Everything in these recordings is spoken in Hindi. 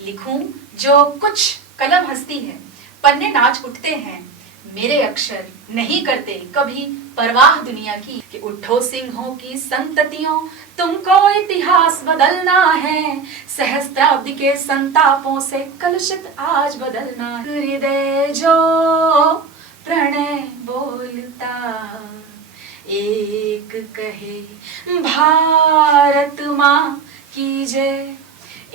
लिखूं जो कुछ कलम हंसती है, पन्ने नाच उठते हैं, मेरे अक्षर नहीं करते कभी परवाह दुनिया की। कि उठो सिंहों की संततियों, तुमको इतिहास बदलना है, सहस्त्राब्दी के संतापों से कलुषित आज बदलना। हृदय जो प्रणय बोलता एक कहे, भारत माँ की जय,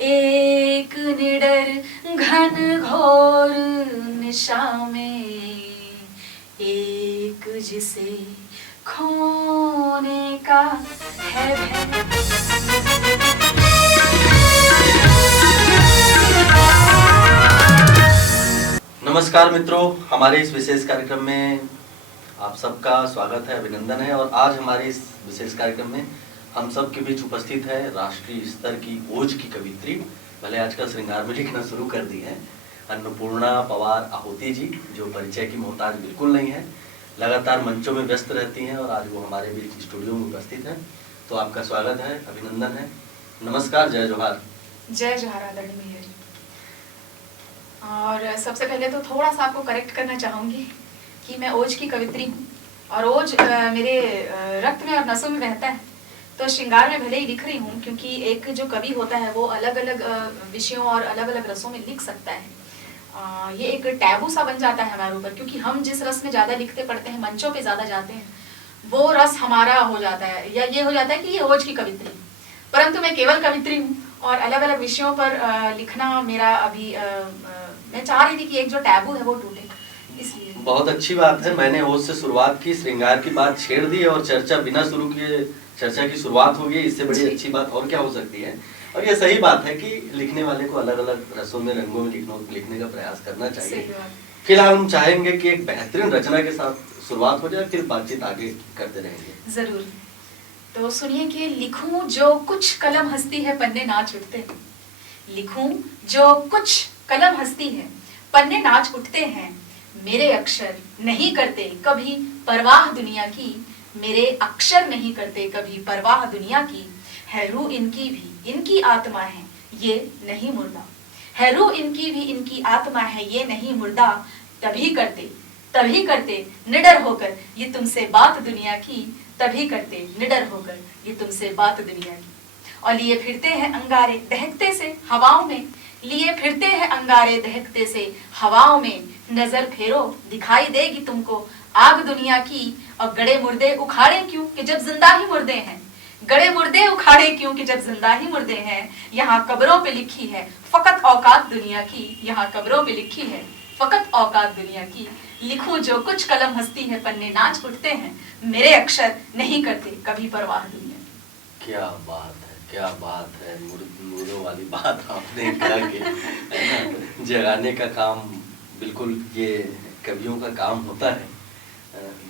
एक निडर घन घोर निशा में, एक जिसे खोने का है भय। नमस्कार मित्रों, हमारे इस विशेष कार्यक्रम में आप सबका स्वागत है, अभिनंदन है। और आज हमारे इस विशेष कार्यक्रम में हम सब के बीच उपस्थित है राष्ट्रीय स्तर की ओज की कवित्री, भले आजकल श्रृंगार में लिखना शुरू कर दी है, अन्नपूर्णा पवार आहुति जी, जो परिचय की मोहताज बिल्कुल नहीं है, लगातार मंचों में व्यस्त रहती हैं और आज वो हमारे बीच स्टूडियो में उपस्थित है। तो आपका स्वागत है, अभिनंदन है, नमस्कार, जय जोहार। जय जोहार आदरणीय भैया जी। और सबसे पहले तो थोड़ा सा आपको करेक्ट करना चाहूँगी कि मैं ओज की कवित्री हूँ और ओज मेरे रक्त में और नसों में बहता है। तो श्रृंगार में भले ही लिख रही हूँ, क्योंकि एक जो कवि होता है वो अलग अलग विषयों और अलग अलग रसों में लिख सकता है। ये एक टैबू सा बन जाता है हमारे ऊपर, क्योंकि हम जिस रस में ज़्यादा लिखते पढ़ते हैं, मंचों पे ज़्यादा जाते हैं, वो रस हमारा हो जाता है, या ये हो जाता है कि ये ओज की कवित्री। परंतु मैं केवल कवित्री हूँ और अलग अलग विषयों पर लिखना मेरा अभी मैं चाह रही थी कि एक जो टैबू है वो टूटे, इसलिए। बहुत अच्छी बात है, मैंने ओज से शुरुआत की, श्रृंगार की बात छेड़ दी और चर्चा बिना शुरू किए चर्चा की शुरुआत हो गई। इससे बड़ी अच्छी बात और क्या हो सकती है। और ये सही बात है कि लिखने वाले को अलग अलग रसों में, रंगों में लिखने का प्रयास करना चाहिए। फिलहाल हम चाहेंगे कि एक बेहतरीन रचना के साथ शुरुआत हो जाए, फिर बातचीत आगे करते रहेंगे। जरूर। तो सुनिए कि लिखूं जो कुछ कलम हंसती है, पन्ने नाच उठते हैं। लिखूं जो कुछ कलम हंसती है, पन्ने नाच उठते हैं, मेरे अक्षर नहीं करते कभी परवाह दुनिया की, मेरे अक्षर नहीं करते कभी परवाह दुनिया की। है रूह इनकी भी इनकी आत्मा है, ये नहीं मुर्दा। है रूह इनकी भी इनकी आत्मा है, ये नहीं मुर्दा। तभी करते निडर होकर ये तुमसे बात दुनिया की, तभी करते निडर होकर ये तुमसे बात दुनिया की। और लिए फिरते हैं अंगारे दहकते से हवाओं में, लिए फिरते हैं अंगारे दहकते से हवाओं में। नजर फेरो दिखाई देगी तुमको आग दुनिया की। और गड़े मुर्दे उखाड़े क्यों कि जब जिंदा ही मुर्दे हैं, गड़े मुर्दे उखाड़े क्यों कि जब जिंदा ही मुर्दे हैं। यहाँ कब्रों पे लिखी है फकत औकात दुनिया की, यहाँ कब्रों पे लिखी है फकत औकात दुनिया की। लिखूं जो कुछ कलम हंसती है, पन्ने नाच उठते हैं, मेरे अक्षर नहीं करते कभी परवाह दुनिया की। क्या बात है, क्या बात है, मुर्दों वाली बात आपने कहा कि जगाने का काम बिल्कुल ये कवियों का काम होता है।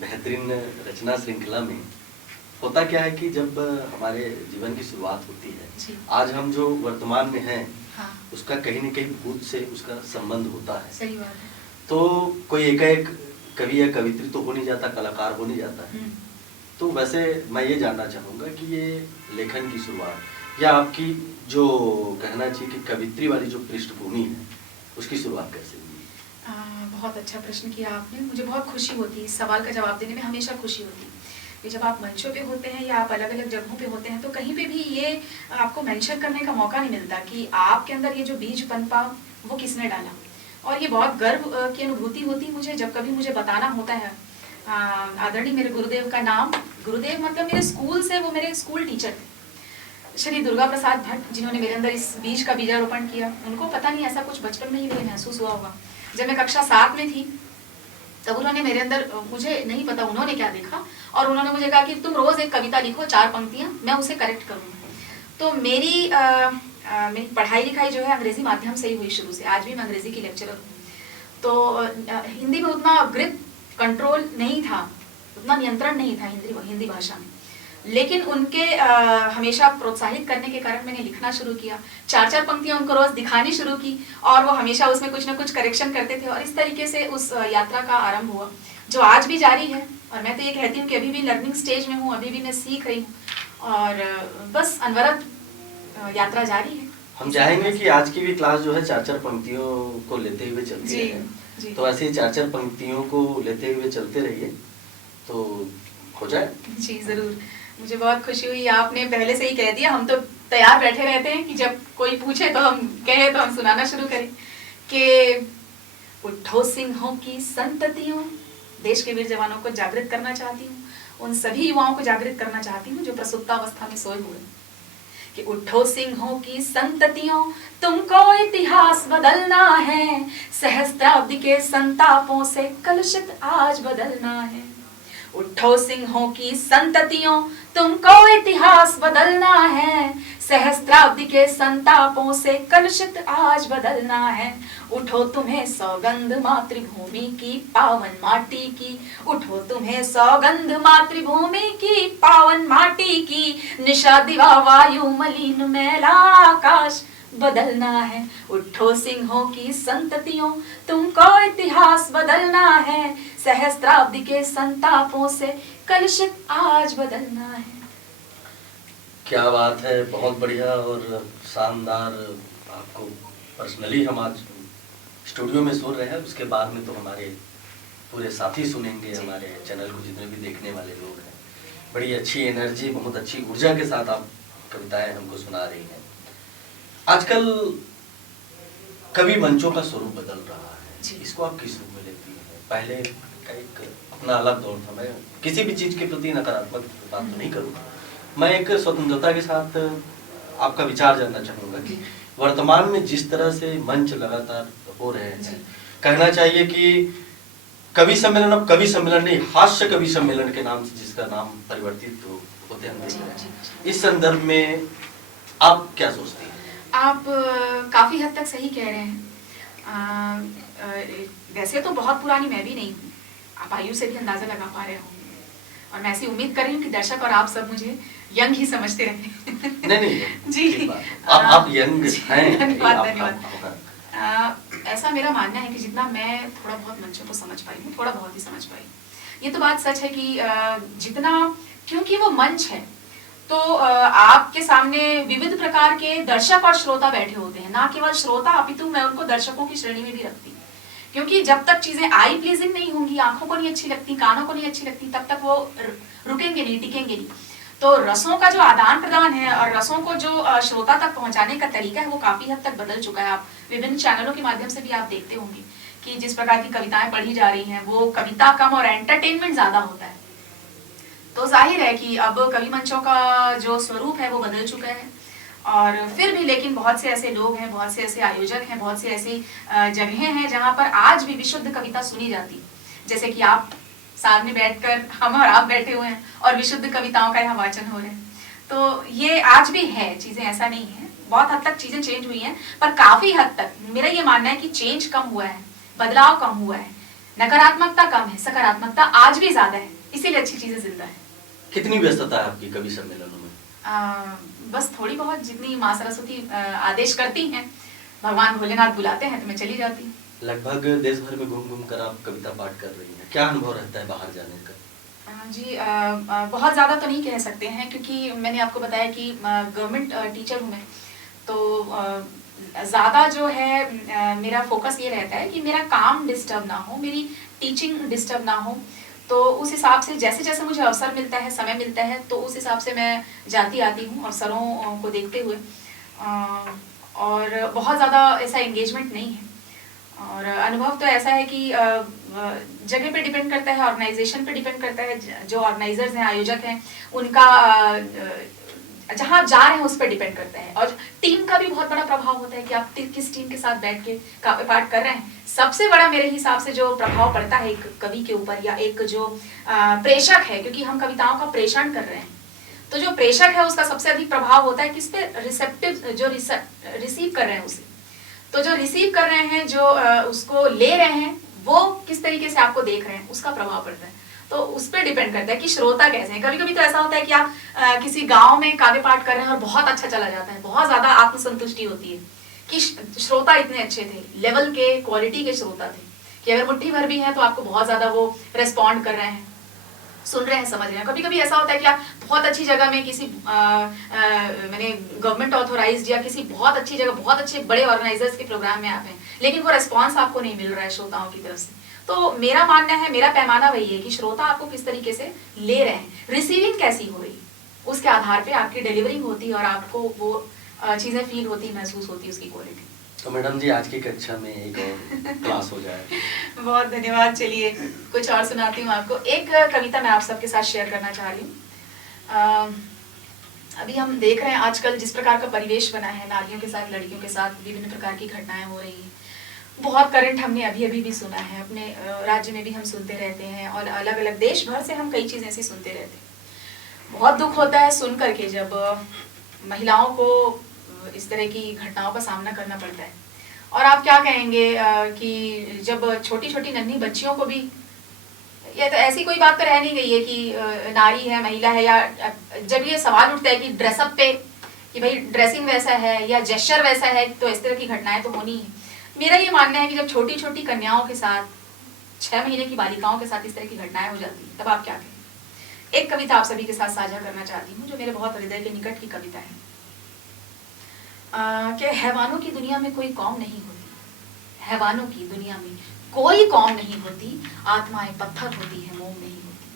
बेहतरीन रचना श्रृंखला में होता क्या है कि जब हमारे जीवन की शुरुआत होती है, आज हम जो वर्तमान में हैं, हाँ। उसका कहीं न कहीं भूत से उसका संबंध होता है। सही बात है। तो कोई एकाएक कवि या कवित्री तो हो नहीं जाता, कलाकार हो नहीं जाता है। तो वैसे मैं ये जानना चाहूँगा कि ये लेखन की शुरुआत या आपकी जो कहना चाहिए कि कवित्री वाली जो पृष्ठभूमि है, उसकी शुरुआत कैसे हुई? बहुत अच्छा प्रश्न किया आपने। मुझे बहुत खुशी होती है इस सवाल का जवाब देने में, हमेशा खुशी होती है कि जब आप मंचों पे होते हैं या आप अलग अलग जगहों पे होते हैं, तो कहीं पे भी ये आपको मेंशन करने का मौका नहीं मिलता कि आपके अंदर ये जो बीज पनपा वो किसने डाला। और ये बहुत गर्व की अनुभूति होती है मुझे जब कभी मुझे बताना होता है। आदरणीय मेरे गुरुदेव का नाम, गुरुदेव मतलब मेरे स्कूल से, वो मेरे स्कूल टीचर थे, श्री दुर्गा प्रसाद भट्ट, जिन्होंने मेरे अंदर इस बीज का बीजारोपण किया। उनको पता नहीं ऐसा कुछ बचपन में ही मुझे महसूस हुआ होगा। जब मैं कक्षा 7 में थी तब उन्होंने मेरे अंदर, मुझे नहीं पता उन्होंने क्या देखा, और उन्होंने मुझे कहा कि तुम रोज एक कविता लिखो, 4 पंक्तियां, मैं उसे करेक्ट करूँगा। तो मेरी पढ़ाई लिखाई जो है अंग्रेजी माध्यम से ही हुई शुरू से, आज भी मैं अंग्रेजी की लेक्चरर हूँ। तो हिंदी में उतना ग्रिप कंट्रोल नहीं था, उतना नियंत्रण नहीं था हिंदी भाषा में, लेकिन उनके हमेशा प्रोत्साहित करने के कारण मैंने लिखना शुरू किया। 4-4 पंक्तियां उनको रोज दिखानी शुरू की और वो हमेशा उसमें कुछ ना कुछ करेक्शन करते थे, और इस तरीके से उस यात्रा का आरंभ हुआ जो आज भी जारी है। और मैं तो ये कहती हूँ कि अभी भी लर्निंग स्टेज में हूँ, अभी भी मैं सीख रही हूँ, और बस अनवरत यात्रा जारी है। हम चाहेंगे कि आज की भी क्लास जो है 4-4 पंक्तियों को लेते हुए चलती जी रहे। जी तो ऐसे ही 4-4 पंक्तियों को लेते हुए चलते रहिए तो हो जाए। जी जरूर। मुझे बहुत खुशी हुई, आपने पहले से ही कह दिया। हम तो तैयार बैठे रहते हैं कि जब कोई पूछे तो हम कहे तो हम सुनाना शुरू करें कि उठो सिंहों की संततियों, देश के वीर जवानों को जागृत करना चाहती हूँ, उन सभी युवाओं को जागृत करना चाहती हूँ जो प्रसुप्तावस्था में सोए हुए, कि उठो सिंहों की संततियों, तुमको इतिहास बदलना है, सहस्त्राब्दी के संतापों से कलुषित आज बदलना है। उठो सिंहों की संततियों, तुमको इतिहास बदलना है, सहस्त्राब्दी के संतापों से कलुषित आज बदलना है। उठो तुम्हें सौगंध मातृभूमि की पावन माटी की, उठो तुम्हें सौगंध मातृभूमि की पावन माटी की, निशा दिवा वायु मलिन मैला आकाश बदलना है। उठो सिंहों की संततियों, तुमको इतिहास बदलना है, सहस्त्राब्दी के संतापों से कलुषित आज बदलना है। क्या बात है, बहुत बढ़िया और शानदार। आपको पर्सनली हम आज स्टूडियो में सुन रहे हैं, उसके बाद में तो हमारे पूरे साथी सुनेंगे, हमारे चैनल को जितने भी देखने वाले लोग हैं। बड़ी अच्छी एनर्जी, बहुत अच्छी ऊर्जा के साथ आप कविताएं हमको सुना रही हैं। आजकल कवि मंचों का स्वरूप बदल रहा है, इसको आप किस रूप में लेती हैं? पहले का एक अपना अलग दौर था। मैं किसी भी चीज के प्रति नकारात्मक बात तो नहीं करूँगा, मैं एक स्वतंत्रता के साथ आपका विचार जानना चाहूंगा कि वर्तमान में जिस तरह से मंच लगातार हो रहे हैं, कहना चाहिए कि कवि सम्मेलन अब कवि सम्मेलन नहीं, हास्य कवि सम्मेलन के नाम से जिसका नाम परिवर्तित होते हम देख रहे हैं, इस संदर्भ में आप क्या सोचती हैं? आप काफी हद तक सही कह रहे हैं। वैसे तो बहुत पुरानी मैं भी नहीं हूँ, आप आयु से भी अंदाजा लगा पा रहे होंगे, और मैं ऐसी उम्मीद कर रही हूँ कि दर्शक और आप सब मुझे यंग ही समझते रहे। नहीं जी आप यंग हैं। धन्यवाद। ऐसा मेरा मानना है कि जितना मैं थोड़ा बहुत मंचों को समझ पाई हूँ, थोड़ा बहुत ही समझ पाई, ये तो बात सच है कि जितना, क्योंकि वो मंच है तो आपके सामने विविध प्रकार के दर्शक और श्रोता बैठे होते हैं, ना केवल श्रोता अपितु मैं उनको दर्शकों की श्रेणी में भी रखती हूँ, क्योंकि जब तक चीजें आई प्लीजिंग नहीं होंगी, आंखों को नहीं अच्छी लगती, कानों को नहीं अच्छी लगती, तब तक वो रुकेंगे नहीं, टिकेंगे नहीं। तो रसों का जो आदान प्रदान है और रसों को जो श्रोता तक पहुंचाने का तरीका है वो काफी हद तक बदल चुका है। आप विभिन्न चैनलों के माध्यम से भी आप देखते होंगे कि जिस प्रकार की कविताएं पढ़ी जा रही हैं वो कविता कम और एंटरटेनमेंट ज्यादा होता है। तो जाहिर है कि अब कवि मंचों का जो स्वरूप है वो बदल चुका है, और फिर भी लेकिन बहुत से ऐसे लोग हैं, बहुत से ऐसे आयोजक हैं, बहुत से ऐसी जगहें हैं जहां पर आज भी विशुद्ध कविता सुनी जाती, जैसे कि आप सामने बैठकर हम और आप बैठे हुए हैं और विशुद्ध कविताओं का यहाँ वाचन हो रहा है। तो ये आज भी है, चीजें ऐसा नहीं है, बहुत हद तक चीजें चेंज हुई हैं, पर काफी हद तक मेरा ये मानना है कि चेंज कम हुआ है, बदलाव कम हुआ है, नकारात्मकता कम है, सकारात्मकता आज भी ज्यादा है, इसीलिए अच्छी चीजें जिंदा है। कितनी व्यस्तता है आपकी कवि सम्मेलनों में? बस थोड़ी बहुत, जितनी माँ सरस्वती आदेश करती हैं, भगवान भोलेनाथ बुलाते हैं तो मैं चली जाती हूँ। लगभग देश भर में घूम घूम कर आप कविता पाठ कर रही हैं, क्या अनुभव रहता है बाहर जाने का? जी बहुत ज़्यादा तो नहीं कह सकते हैं, क्योंकि मैंने आपको बताया कि गवर्नमेंट टीचर हूँ मैं, तो ज़्यादा जो है मेरा फोकस ये रहता है कि मेरा काम डिस्टर्ब ना हो, मेरी टीचिंग डिस्टर्ब ना हो। तो उस हिसाब से जैसे जैसे मुझे अवसर मिलता है, समय मिलता है, तो उस हिसाब से मैं जाती आती हूँ और सरों को देखते हुए, और बहुत ज़्यादा ऐसा एंगेजमेंट नहीं है। और अनुभव तो ऐसा है कि जगह पे डिपेंड करता है, ऑर्गेनाइजेशन पे डिपेंड करता है, जो ऑर्गेनाइजर्स हैं, आयोजक हैं, उनका जहाँ जा रहे हैं उस पर डिपेंड करता है, और टीम का भी बहुत बड़ा प्रभाव होता है कि आप किस टीम के साथ बैठ के काव्य पाठ कर रहे हैं। सबसे बड़ा मेरे हिसाब से जो प्रभाव पड़ता है एक कवि के ऊपर, या एक जो प्रेषक है, क्योंकि हम कविताओं का प्रेषण कर रहे हैं, तो जो प्रेषक है उसका सबसे अधिक प्रभाव होता है किस पे, रिसेप्टिव जो रिसीव कर रहे हैं उसे। तो जो रिसीव कर रहे हैं, जो उसको ले रहे हैं, वो किस तरीके से आपको देख रहे हैं, उसका प्रभाव पड़ता है। तो उस पर डिपेंड करता है कि श्रोता कैसे हैं। कभी कभी तो ऐसा होता है कि आप किसी गांव में काव्य पाठ कर रहे हैं और बहुत अच्छा चला जाता है, बहुत ज्यादा आत्मसंतुष्टि होती है कि श्रोता इतने अच्छे थे, लेवल के, क्वालिटी के श्रोता थे कि अगर मुट्ठी भर भी है तो आपको बहुत ज्यादा वो रेस्पॉन्ड कर रहे हैं। सुन रहे हैं, समझ रहे हैं। कभी कभी ऐसा होता है कि आप बहुत अच्छी जगह में किसी मैंने गवर्नमेंट ऑथोराइज्ड या किसी बहुत अच्छी जगह, बहुत अच्छे बड़े ऑर्गेनाइजर्स के प्रोग्राम में आप हैं, लेकिन वो रेस्पॉन्स आपको नहीं मिल रहा है श्रोताओं की तरफ से। तो मेरा मानना है, मेरा पैमाना वही है कि श्रोता आपको किस तरीके से ले रहे हैं, रिसीविंग कैसी हो रही है, उसके आधार पे आपकी डिलीवरिंग होती है और आपको वो चीजें फील होती, महसूस होती है उसकी क्वालिटी। तो मैडम जी, आज की कक्षा में एक और क्लास हो जाए। बहुत धन्यवाद। चलिए कुछ और सुनाती हूँ आपको। एक कविता मैं आप सबके साथ शेयर करना चाह रही हूँ। अभी हम देख रहे हैं आजकल जिस प्रकार का परिवेश बना है, नारियों के साथ, लड़कियों के साथ विभिन्न प्रकार की घटनाएं हो रही हैं। बहुत करंट हमने अभी भी सुना है, अपने राज्य में भी हम सुनते रहते हैं और अलग अलग देश भर से हम कई चीजें ऐसी सुनते रहते हैं। बहुत दुख होता है सुन करके जब महिलाओं को इस तरह की घटनाओं का सामना करना पड़ता है। और आप क्या कहेंगे कि जब छोटी छोटी नन्ही बच्चियों को भी, ये तो ऐसी कोई बात तो रह नहीं गई है कि नारी है, महिला है, या जब ये सवाल उठता है कि ड्रेसअप पे, कि भाई ड्रेसिंग वैसा है या जेस्चर वैसा है, तो इस तरह की घटनाएं तो होनी है। मेरा ये मानना है कि जब छोटी छोटी कन्याओं के साथ, 6 महीने की बालिकाओं के साथ इस तरह की घटनाएं हो जाती हैं, तब आप क्या कहें। एक कविता आप सभी के साथ साझा करना चाहती हूँ जो मेरे बहुत हृदय के निकट की कविता है। कि हैवानों की दुनिया में कोई कौम नहीं होती, हैवानों की दुनिया में कोई कौम नहीं होती, आत्माएं पत्थर होती है, मोम नहीं होती,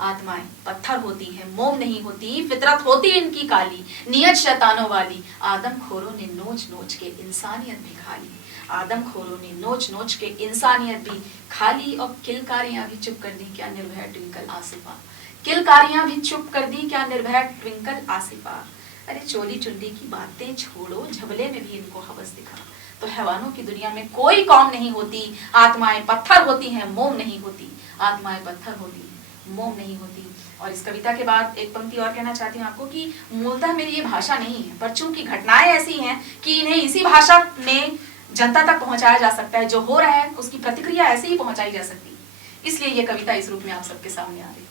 आत्माएं पत्थर होती है, मोम नहीं होती, फितरत होती इनकी काली, नियत शैतानों वाली, आदमखोरों ने नोच नोच के इंसानियत भी खा ली, आदमखोरों ने नोच नोच के इंसानियत भी खा ली, और किलकारियां भी चुप कर दी क्या निर्भय ट्विंकल आसिफा, किलकारियां भी चुप कर दी क्या निर्भय ट्विंकल आसिफा। अरे चोली चुंडी की बातें छोड़ो, झबले में भी इनको हवस दिखा। तो हैवानों की दुनिया में कोई कौम नहीं होती, आत्माएं पत्थर होती हैं, मोम नहीं होती, आत्माएं पत्थर होती हैं, मोम नहीं होती। और इस कविता के बाद एक पंक्ति और कहना चाहती हूँ आपको कि मूलतः मेरी ये भाषा नहीं है, पर चूंकि घटनाएं ऐसी हैं कि इन्हें इसी भाषा में जनता तक पहुंचाया जा सकता है, जो हो रहा है उसकी प्रतिक्रिया ऐसे ही पहुंचाई जा सकती है, इसलिए ये कविता इस रूप में आप सबके सामने आ रही है।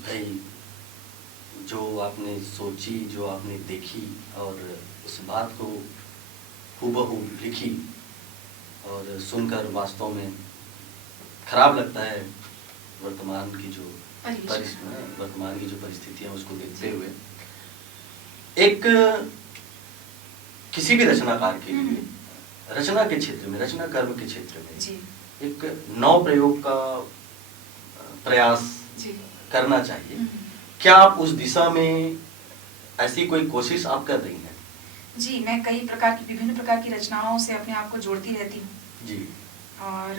भाई, जो आपने सोची, जो आपने देखी और उस बात को हूबहू लिखी, और सुनकर वास्तव में खराब लगता है वर्तमान की जो परिस्थितियां उसको देखते हुए। एक किसी भी रचनाकार के लिए रचना के क्षेत्र में, रचना कर्म के क्षेत्र में एक नव प्रयोग का प्रयास करना चाहिए। क्या आप उस दिशा में ऐसी कोई कोशिश आप कर रही हैं? जी, मैं कई प्रकार की, विभिन्न प्रकार की रचनाओं से अपने आप को जोड़ती रहती हूँ जी, और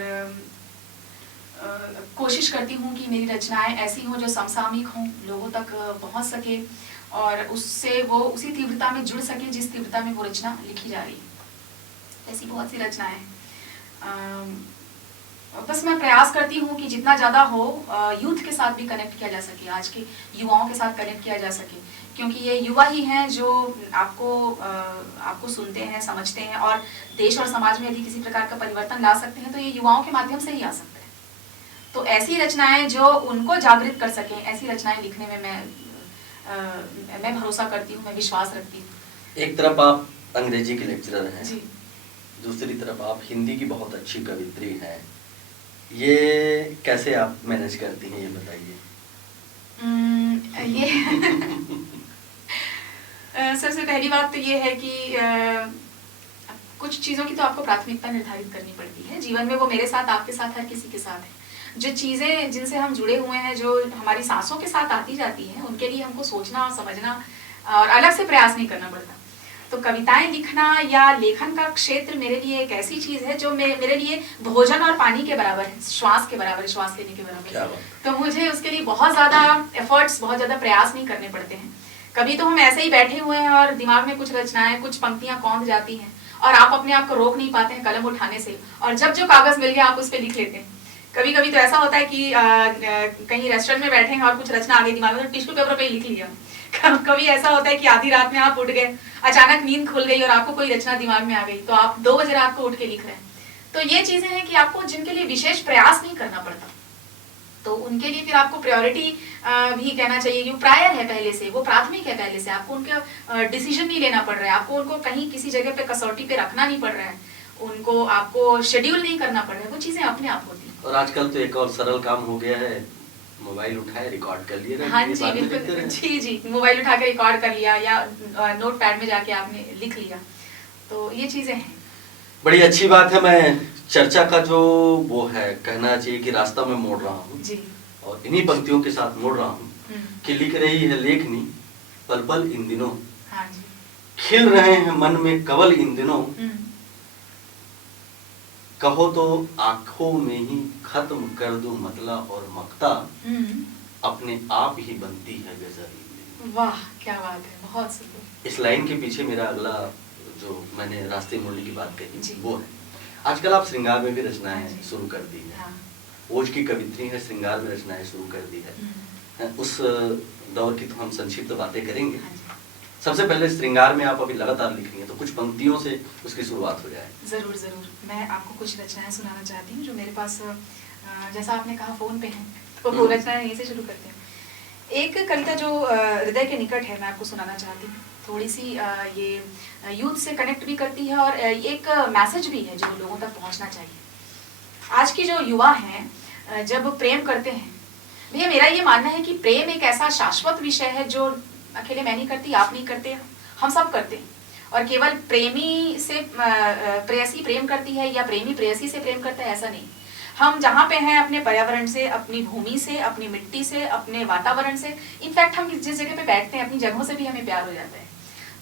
कोशिश करती हूँ कि मेरी रचनाएं ऐसी हों जो समसामयिक हों, लोगों तक पहुँच सके और उससे वो उसी तीव्रता में जुड़ सके जिस तीव्रता में वो रचना लिखी जा रही है। ऐसी बहुत सी रचनाएं हैं। बस मैं प्रयास करती हूँ कि जितना ज़्यादा हो यूथ के साथ भी कनेक्ट किया जा सके, आज के युवाओं के साथ कनेक्ट किया जा सके, क्योंकि ये युवा ही हैं जो आपको सुनते हैं, समझते हैं, और देश और समाज में यदि किसी प्रकार का परिवर्तन ला सकते हैं तो ये युवाओं के माध्यम से ही आ सकता है। तो ऐसी रचनाएं जो उनको जागृत कर सकें, ऐसी रचनाएं लिखने में मैं भरोसा करती हूँ, मैं विश्वास रखती हूँ। एक तरफ आप अंग्रेजी के लेक्चरर हैं जी, दूसरी तरफ आप हिंदी की बहुत अच्छी कवित्री हैं, ये कैसे आप मैनेज करती हैं, ये बताइए। सबसे पहली बात तो ये है कि कुछ चीज़ों की तो आपको प्राथमिकता निर्धारित करनी पड़ती है जीवन में। वो मेरे साथ, आपके साथ, हर किसी के साथ है। जो चीज़ें जिनसे हम जुड़े हुए हैं, जो हमारी सांसों के साथ आती जाती हैं, उनके लिए हमको सोचना और समझना और अलग से प्रयास नहीं करना पड़ता। तो कविताएं लिखना या लेखन का क्षेत्र मेरे लिए एक ऐसी चीज़ है जो मेरे लिए भोजन और पानी के बराबर है, श्वास के बराबर, श्वास लेने के बराबर। तो मुझे उसके लिए बहुत ज़्यादा एफर्ट्स, बहुत ज़्यादा प्रयास नहीं करने पड़ते हैं। कभी तो हम ऐसे ही बैठे हुए हैं और दिमाग में कुछ रचनाएं, कुछ पंक्तियां कौंध जाती हैं और आप अपने आप को रोक नहीं पाते हैं कलम उठाने से, और जब जो कागज मिल गया आप उस पर लिख लेते हैं। कभी कभी तो ऐसा होता है कि कहीं रेस्टोरेंट में बैठे हैं और कुछ रचना आ गई दिमाग में, तो टिश्यू पेपर पे ही लिख लिया। कभी ऐसा होता है कि आधी रात में आप उठ गए, अचानक नींद खुल गई और आपको कोई रचना दिमाग में आ गई, तो आप 2 बजे रात को उठ के लिख रहे हैं। तो ये चीजें हैं कि आपको जिनके लिए विशेष प्रयास नहीं करना पड़ता, तो उनके लिए फिर आपको प्रायोरिटी भी कहना चाहिए कि वो प्रायर है पहले से, वो प्राथमिक है पहले से। आपको उनका डिसीजन नहीं लेना पड़ रहा है, आपको उनको कहीं किसी जगह पे कसौटी पे रखना नहीं पड़ रहा है, उनको आपको शेड्यूल नहीं करना पड़ रहा है, वो चीजें अपने आप होती हैं। और आजकल तो एक और सरल काम हो गया है, मोबाइल उठाए रिकॉर्ड कर लिए, हाँ जी बिल्कुल, जी मोबाइल उठा के रिकॉर्ड कर लिया या नोट पैड में जाके आपने लिख लिया, तो ये चीजें हैं। बड़ी अच्छी बात है। मैं चर्चा का जो वो है कहना चाहिए कि रास्ता में मोड़ रहा हूँ जी, और इन्हीं पंक्तियों के साथ मोड़ रहा हूँ कि लिख रही है लेखनी पल पल इन दिनों, हाँ जी, खिल रहे हैं मन में कवल इन दिनों, कहो तो आंखों में ही खत्म कर दो मतला और मक्ता, अपने आप ही बनती है गजल। वाह क्या बात है, बहुत सुंदर। इस लाइन के पीछे मेरा अगला जो मैंने रास्ते मोड़ने की बात जी। कही वो है, आजकल आप श्रृंगार में भी रचनाएं हाँ जी। शुरू कर दी है। हाँ। ओज की कवित्री है, श्रृंगार में रचनाएं शुरू कर दी है। उस दौर की तो हम संक्षिप्त बातें करेंगे। हाँ जी। सबसे पहले श्रृंगार में आप अभी लगातार लिख रही हैं, तो कुछ पंक्तियों से उसकी शुरुआत हो जाए। जरूर जरूर, मैं आपको कुछ रचनाएं सुनाना चाहती हूँ जो मेरे पास, जैसा आपने कहा फोन पे हैं, तो वो रचनाएं यहीं से शुरू करते हैं। एक कविता जो हृदय के निकट है, मैं आपको सुनाना चाहती हूँ। थोड़ी सी ये यूथ से कनेक्ट भी करती है और एक मैसेज भी है जो लोगों तक पहुँचना चाहिए। आज की जो युवा हैं जब प्रेम करते हैं, भैया मेरा ये मानना है कि प्रेम एक ऐसा शाश्वत विषय है जो अकेले मैं नहीं करती, आप नहीं करते, हम सब करते हैं। और केवल प्रेमी से प्रेयसी प्रेम करती है या प्रेमी प्रेयसी से प्रेम करता है, ऐसा नहीं। हम जहाँ पे हैं अपने पर्यावरण से, अपनी भूमि से, अपनी मिट्टी से, अपने वातावरण से, इनफैक्ट हम जिस जगह पे बैठते हैं अपनी जगहों से भी हमें प्यार हो जाता है।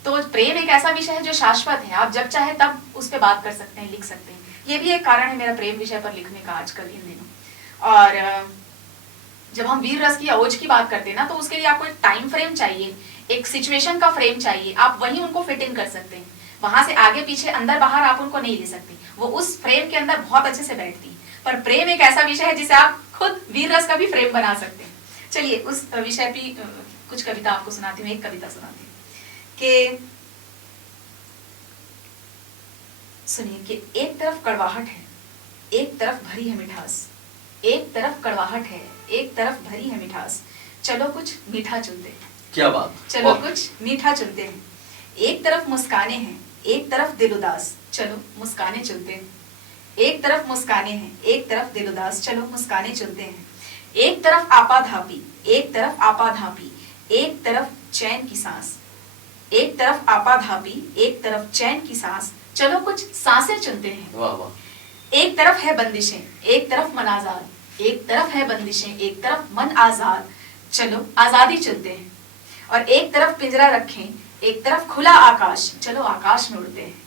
तो प्रेम एक ऐसा विषय है जो शाश्वत है, आप जब चाहे तब उस पर बात कर सकते हैं, लिख सकते हैं। ये भी एक कारण है मेरा प्रेम विषय पर लिखने का आजकल इन दिनों। और जब हम वीर रस की ओज की बात करते हैं ना, तो उसके लिए आपको एक टाइम फ्रेम चाहिए, एक सिचुएशन का फ्रेम चाहिए, आप वहीं उनको फिट इन कर सकते हैं। वहां से आगे पीछे अंदर बाहर आप उनको नहीं ले सकते, वो उस फ्रेम के अंदर बहुत अच्छे से बैठती है। पर प्रेम एक ऐसा विषय है जिसे आप खुद वीर रस का भी फ्रेम बना सकते हैं। चलिए उस विषय पे कुछ कविता आपको सुनाती हूँ, एक कविता सुनाती हूँ कि सुनिए कि एक तरफ कड़वाहट है, एक तरफ भरी है मिठास, एक तरफ कड़वाहट है, एक तरफ भरी है मिठास, चलो कुछ मीठा चुनते हैं। क्या बात, चलो कुछ मीठा चुनते हैं। एक तरफ मुस्काने हैं, एक तरफ दिल उदास, चलो मुस्काने चुनते हैं। एक तरफ मुस्काने हैं, एक तरफ दिल उदास, चलो मुस्काने चुनते हैं। एक तरफ आपाधापी, एक तरफ आपाधापी, एक तरफ चैन की सांस, एक तरफ आपाधापी, एक तरफ चैन की सांस, चलो कुछ सांसें चुनते हैं। वाह वाह। एक तरफ है बंदिशें, एक तरफ मन आजाद, एक तरफ है बंदिशें, एक तरफ मन आजाद, चलो आजादी चुनते हैं। और एक तरफ पिंजरा रखें, एक तरफ खुला आकाश, चलो आकाश में उड़ते हैं।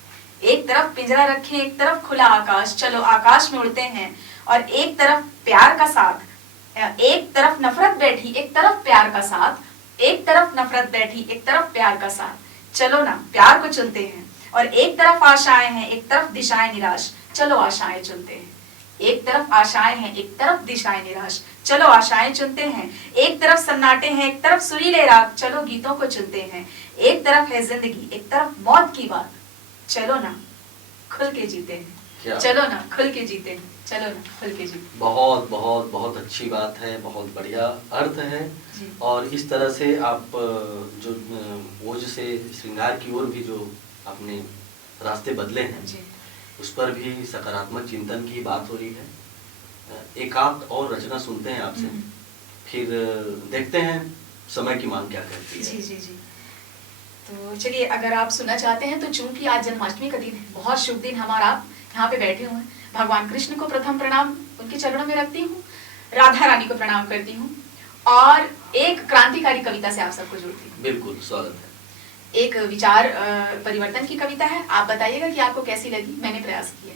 एक तरफ पिंजरा रखें, एक तरफ खुला आकाश, चलो आकाश में उड़ते हैं। और एक तरफ प्यार का साथ, एक तरफ नफरत बैठी, एक तरफ प्यार का साथ, एक तरफ नफरत बैठी, एक तरफ प्यार का साथ, चलो ना प्यार को चुनते हैं। और एक तरफ आशाएं हैं, एक तरफ दिशाएं निराश, चलो आशाएं चुनते हैं। एक तरफ आशाएं हैं, एक तरफ दिशाएं निराश, चलो आशाएं चुनते हैं। एक तरफ सन्नाटे हैं, एक तरफ सुरीले राग, चलो गीतों को चुनते हैं। एक तरफ है जिंदगी, एक तरफ मौत की बात, चलो ना खुल के जीते हैं। चलो ना खुल के जीते हैं, चलो ना खुल के जीते। बहुत बहुत बहुत अच्छी बात है, बहुत बढ़िया अर्थ है। और इस तरह से आप जो ओज से श्रृंगार की ओर भी जो अपने रास्ते बदले हैं जी। उस पर भी सकारात्मक चिंतन की बात हो रही है। एक आध और रचना सुनते हैं आपसे, फिर देखते हैं समय की मांग क्या करती है। जी जी जी। तो चलिए, अगर आप सुनना चाहते हैं तो चूंकि आज जन्माष्टमी का दिन है, बहुत शुभ दिन हमारा, आप यहाँ पे बैठे हुए हैं, भगवान कृष्ण को प्रथम प्रणाम उनके चरणों में रखती हूँ, राधा रानी को प्रणाम करती हूँ और एक क्रांतिकारी कविता से आप सबको जोड़ती हूँ। बिल्कुल स्वागत है। एक विचार परिवर्तन की कविता है, आप बताइएगा कि आपको कैसी लगी। मैंने प्रयास किया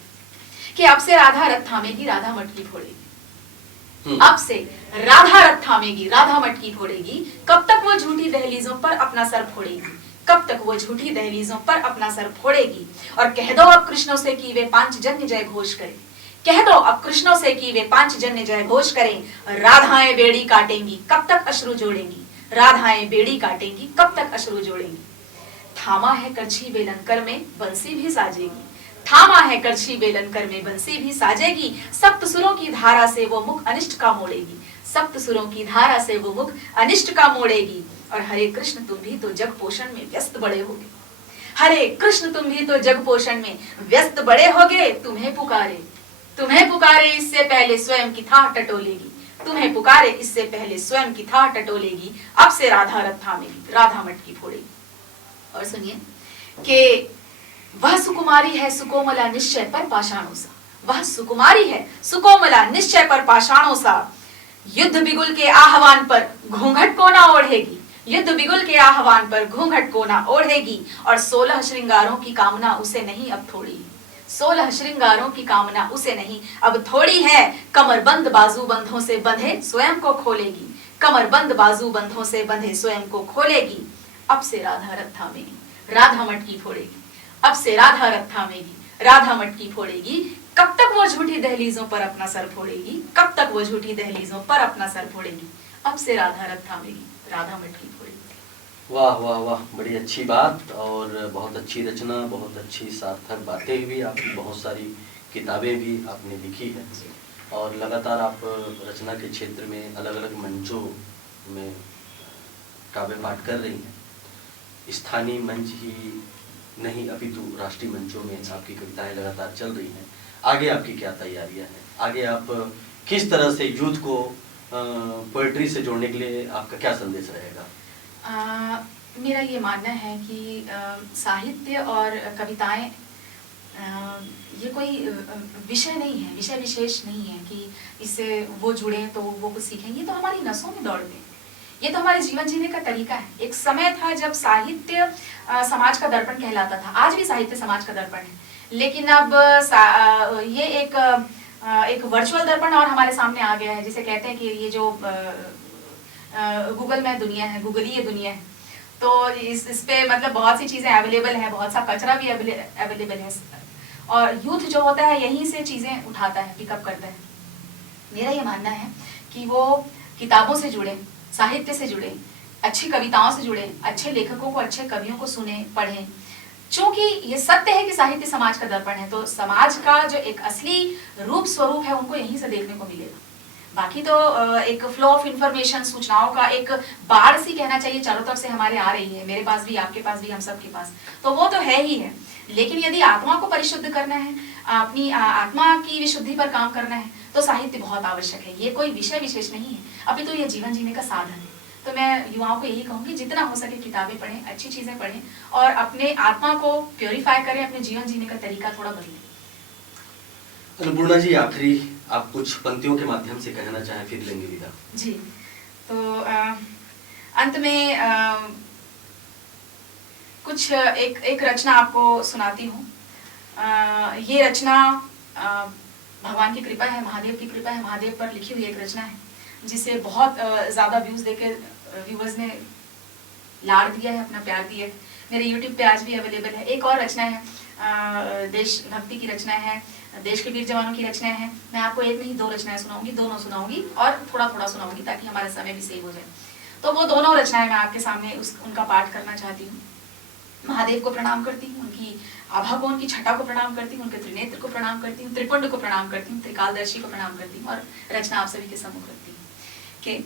कि अब से राधा रथ थामेगी, राधा मटकी फोड़ेगी। अब से राधा रथ थामेगी, राधा मटकी फोड़ेगी, कब तक वो झूठी दहलीजों पर अपना सर फोड़ेगी, कब तक वो झूठी दहलीजों पर अपना सर फोड़ेगी। और कह दो अब कृष्णों से कि वे पांचजन्य जय घोष करें, कह दो अब कृष्णों से कि वे पांचजन्य जय घोष करें। राधाएं बेड़ी काटेंगी, कब तक अश्रु जोड़ेंगी, राधाएं बेड़ी काटेंगी, कब तक अश्रु जोड़ेंगी। थामा है करछी बेलनकर में बंसी भी साजेगी, थामा है करछी बेलनकर में बंसी भी साजेगी। सप्त सुरों की धारा से वो मुख अनिष्ट का मोड़ेगी, सप्त सुरों की धारा से वो मुख अनिष्ट का मोड़ेगी। और हरे कृष्ण तुम भी तो जग पोषण में व्यस्त बड़े होगे, हरे कृष्ण तुम भी तो जग पोषण में व्यस्त बड़े होगे। तुम्हें पुकारे तुम्हें पुकारे इससे पहले स्वयं की था टटोलेगी, तुम्हें पुकारे इससे पहले स्वयं की था टटोलेगी, अब से राधा रथ थामेगी, राधा मटकी फोड़ेगी। और सुनिए कि वह सुकुमारी है सुकोमला निश्चय पर पाषाणों सा, वह सुकुमारी है सुकोमला निश्चय पर पाषाणों सा, युद्ध बिगुल के आह्वान पर घूंघट को ना ओढ़ेगी, युद्ध बिगुल के आह्वान पर घूंघट को ना ओढ़ेगी, और 16 श्रृंगारों की कामना उसे नहीं अब थोड़ी, 16 श्रृंगारों की कामना उसे नहीं अब थोड़ी है, कमरबंद बाजू बंधों से बंधे स्वयं को खोलेगी, कमरबंद बाजू बंधों से बंधे स्वयं को खोलेगी, अब से राधा रथ थामेगी, राधा मटकी फोड़ेगी, अब से राधा रथ थामेगी, राधा मटकी फोड़ेगी, कब तक वो झूठी दहलीजों पर अपना सर फोड़ेगी, कब तक वो झूठी दहलीजों पर अपना सर फोड़ेगी, अब से राधा रथ थामेगी, राधा मटकी फोड़ेगी। वाह वाह वाह, बड़ी अच्छी बात और बहुत अच्छी रचना, बहुत अच्छी सार्थक बातें भी, आपकी बहुत सारी किताबें भी आपने लिखी है और लगातार आप रचना के क्षेत्र में अलग अलग मंचों में काव्य पाठ कर रही हैं। स्थानीय मंच ही नहीं अपितु राष्ट्रीय मंचों में आपकी कविताएं लगातार चल रही हैं। आगे आपकी क्या तैयारियां हैं? आगे आप किस तरह से यूथ को पोएट्री से जोड़ने के लिए आपका क्या संदेश रहेगा? मेरा ये मानना है कि साहित्य और कविताएं ये कोई विषय नहीं है, विषय विशेष नहीं है कि इससे वो जुड़े तो वो कुछ सीखेंगे। ये तो हमारी नसों में दौड़ते हैं, ये तो हमारे जीवन जीने का तरीका है। एक समय था जब साहित्य समाज का दर्पण कहलाता था, आज भी साहित्य समाज का दर्पण है, लेकिन अब ये एक वर्चुअल दर्पण और हमारे सामने आ गया है, जिसे कहते हैं कि ये जो गूगल में दुनिया है, गूगलीय दुनिया है। तो इस पे मतलब बहुत सी चीजें अवेलेबल है, बहुत सा कचरा भी अवेलेबल है, और यूथ जो होता है यहीं से चीजें उठाता है, पिकअप करता है। मेरा ये मानना है कि वो किताबों से जुड़े, साहित्य से जुड़े, अच्छी कविताओं से जुड़े, अच्छे लेखकों को, अच्छे कवियों को सुने, पढ़ें। क्योंकि ये सत्य है कि साहित्य समाज का दर्पण है, तो समाज का जो एक असली रूप स्वरूप है उनको यहीं से देखने को मिलेगा। बाकी तो एक फ्लो ऑफ इंफॉर्मेशन, सूचनाओं का एक बाढ़ सी कहना चाहिए चारों तरफ से हमारे आ रही है, मेरे पास भी, आपके पास भी, हम सब के पास, तो वो तो है ही है। लेकिन यदि आत्मा को परिशुद्ध करना है, अपनी आत्मा की विशुद्धि पर काम करना है, तो साहित्य बहुत आवश्यक है। ये कोई विषय विशेष नहीं है, अभी तो ये जीवन जीने का साधन है। तो मैं युवाओं को यही कहूंगी, जितना हो सके किताबें पढ़ें, अच्छी चीजें पढ़ें और अपने आत्मा को प्योरीफाई करें, अपने जीवन जीने का तरीका थोड़ा बदलें। अन्नपूर्णा जी, आखिरी आप कुछ पंक्तियों के माध्यम से कहना चाहें, फिर लेंगे विदा। जी, तो अंत में कुछ एक रचना आपको सुनाती हूँ। ये रचना भगवान की कृपा है, महादेव की कृपा है, महादेव पर लिखी हुई एक रचना है, जिसे बहुत ज़्यादा व्यूज़ देके व्यूवर्स ने लाड़ दिया है, अपना प्यार दिया है। मेरे यूट्यूब पे आज भी अवेलेबल है। एक और रचना है, देशभक्ति की रचना है, देश के वीर जवानों की रचना है। मैं आपको एक नहीं 2 रचनाएं सुनाऊंगी, दोनों सुनाऊंगी और थोड़ा थोड़ा सुनाऊंगी ताकि हमारा समय भी सेव हो जाए। तो वो दोनों रचनाएं मैं आपके सामने उनका पाठ करना चाहती हूँ। महादेव को प्रणाम करती हूँ, उनकी आभा को, उनकी छटा को प्रणाम करती हूँ, उनके त्रिनेत्र को प्रणाम करती हूँ, त्रिपुंड को प्रणाम करती हूँ, त्रिकालदर्शी को प्रणाम करती हूँ और रचना आप सभी के सम्मुख रखती हूँ कि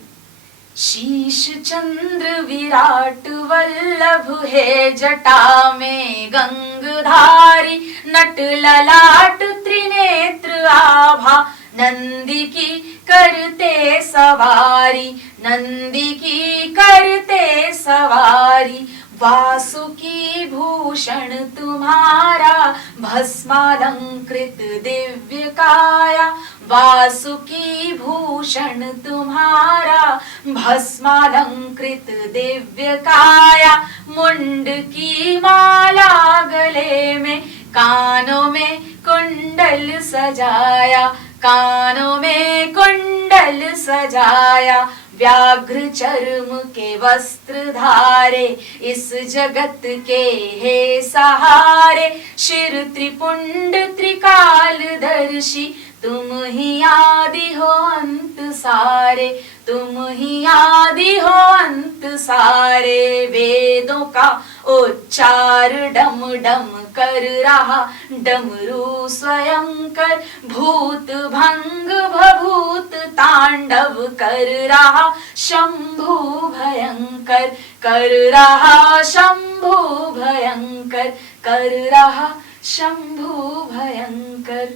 शीश चंद्र विराट वल्लभ है, जटा में गंगधारी, नट ललाट त्रिनेत्र आभा, नंदी की करते सवारी, नंदी की करते सवारी, वासुकी भूषण तुम्हारा, भस्मालंकृत दिव्य काया, वासुकी भूषण तुम्हारा, भस्मालंकृत दिव्य काया, मुंड की माला गले में, कानों में कुंडल सजाया, कानों में कुंडल सजाया, व्याघ्र चर्म के वस्त्र धारे, इस जगत के हे सहारे, शिर त्रिपुंड त्रिकालदर्शी, तुम ही आदि हो अंत सारे, तुम ही आदि हो अंत सारे। वेदों का उच्चार डम डम कर रहा, डमरू स्वयं कर, भूत भंग भभूत तांडव कर रहा, शंभु भयंकर कर रहा, शंभु भयंकर कर रहा, शंभु भयंकर।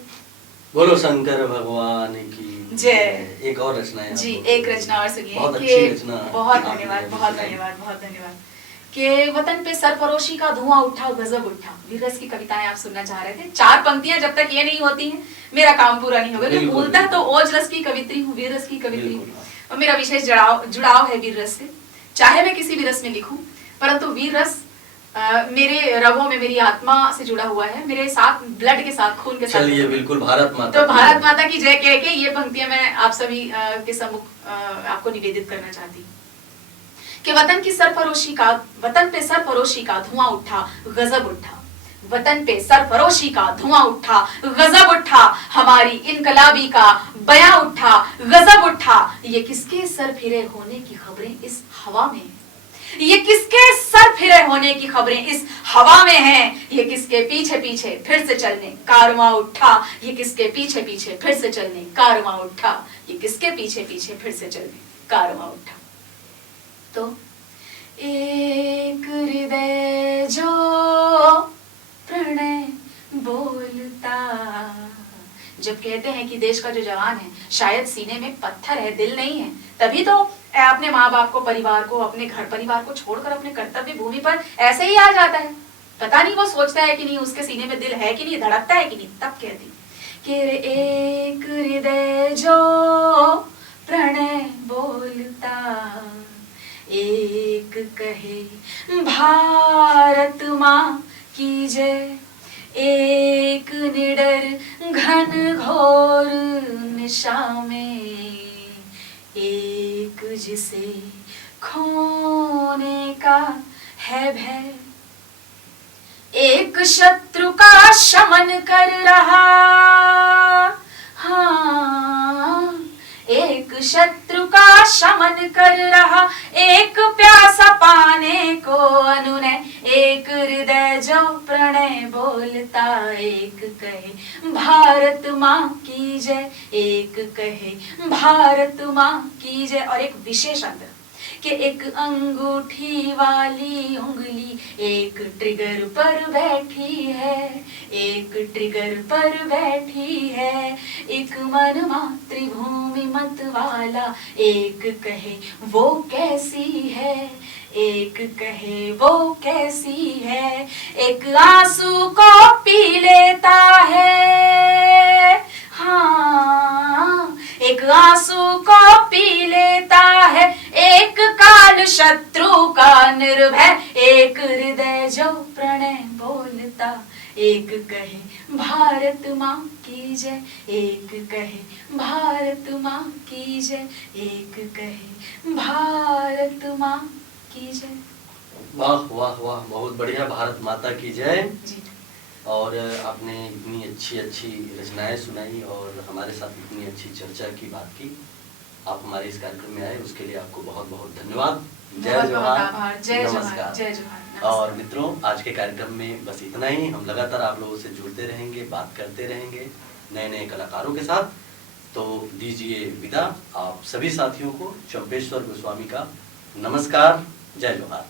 बोलो शंकर भगवान की जय। एक और रचना है जी, आपको। एक रचना और सुनिए। बहुत कि- अच्छी रचना। बहुत आपने धन्यवाद, अभी बहुत सुनाई। धन्यवाद, बहुत धन्यवाद। कि वतन पे सरफरोशी का धुआं उठा, गजब उठा। वीररस की कविताएं आप सुनना चाह रहे थे। 4 पंक्तियां जब तक ये नहीं होती हैं, मेरा काम पूरा नहीं होगा। बिल्कुल, मूलतः तो बिल्कुल। ओजरस की कवित्री हूँ, वीररस की कवित्री हूँ, बिल्कुल। और मेरा विशेष जुड़ाव है वीररस से। चाहे मैं किसी भी रस में लिखूं, परंतु वीररस मेरे रगों में, मेरी आत्मा से जुड़ा हुआ है, मेरे साथ, ब्लड के साथ, खून के साथ। चलिए, बिल्कुल भारत माता तो की भारत जय। माता की जय कह के ये पंक्तियां मैं आप सभी के सम्मुख आपको निवेदित करना चाहती हूँ कि वतन पे सरफरोशी का धुआं उठा, गजब उठा। वतन पे सरफरोशी का धुआं उठा, गजब उठा। हमारी इनकलाबी का बयां उठा, गजब उठा। ये किसके सर फिरे होने की खबरें इस हवा में हैं? ये किसके सर फिरे होने की खबरें इस हवा में हैं? ये किसके पीछे पीछे फिर से चलने कारवां उठा? ये किसके पीछे पीछे फिर से चलने कारवां उठा? ये किसके पीछे पीछे फिर से चलने कारवां उठा? तो एक हृदय जो प्रणय बोलता। जब कहते हैं कि देश का जो जवान है शायद सीने में पत्थर है, दिल नहीं है, तभी तो अपने माँ बाप को, परिवार को, अपने घर परिवार को छोड़कर अपने कर्तव्य भूमि पर ऐसे ही आ जाता है। पता नहीं वो सोचता है कि नहीं, उसके सीने में दिल है कि नहीं, धड़कता है कि नहीं। तब कहती कि एक हृदय जो प्रणय बोलता, एक कहे भारत माँ की जय, एक निडर घन घोर निशा में, एक जिसे खोने का है भय, एक शत्रु का शमन कर रहा। हाँ, एक शत्रु का शमन कर रहा, एक प्यासा पाने को अनुनय, एक हृदय जो प्रणय बोलता, एक कहे भारत माँ की जय, एक कहे भारत माँ की जय। और एक विशेष अंतर कि एक अंगूठी वाली उंगली एक ट्रिगर पर बैठी है, एक ट्रिगर पर बैठी है। एक मन मातृभूमि मत वाला, एक कहे वो कैसी है, एक कहे वो कैसी है। एक आंसू को पी लेता है, हाँ, एक आंसू को पी लेता है, एक काल शत्रु का निर्भय, एक हृदय जो प्रणय बोलता, एक कहे भारत माँ की जय, एक कहे भारत माँ की जय, एक कहे भारत माँ की जय। वाह वाह वाह, बहुत बढ़िया। भारत माता की जय। जी। और आपने इतनी अच्छी अच्छी रचनाएं सुनाई और हमारे साथ इतनी अच्छी चर्चा की, बात की। आप हमारे इस कार्यक्रम में आए, उसके लिए आपको बहुत बहुत धन्यवाद। जय जोहार, जय जोहार, नमस्कार। जय जोहार। और मित्रों, आज के कार्यक्रम में बस इतना ही। हम लगातार आप लोगों से जुड़ते रहेंगे, बात करते रहेंगे नए नए कलाकारों के साथ। तो दीजिए विदा आप सभी साथियों को। चंपेश्वर गोस्वामी का नमस्कार। जय जोहार।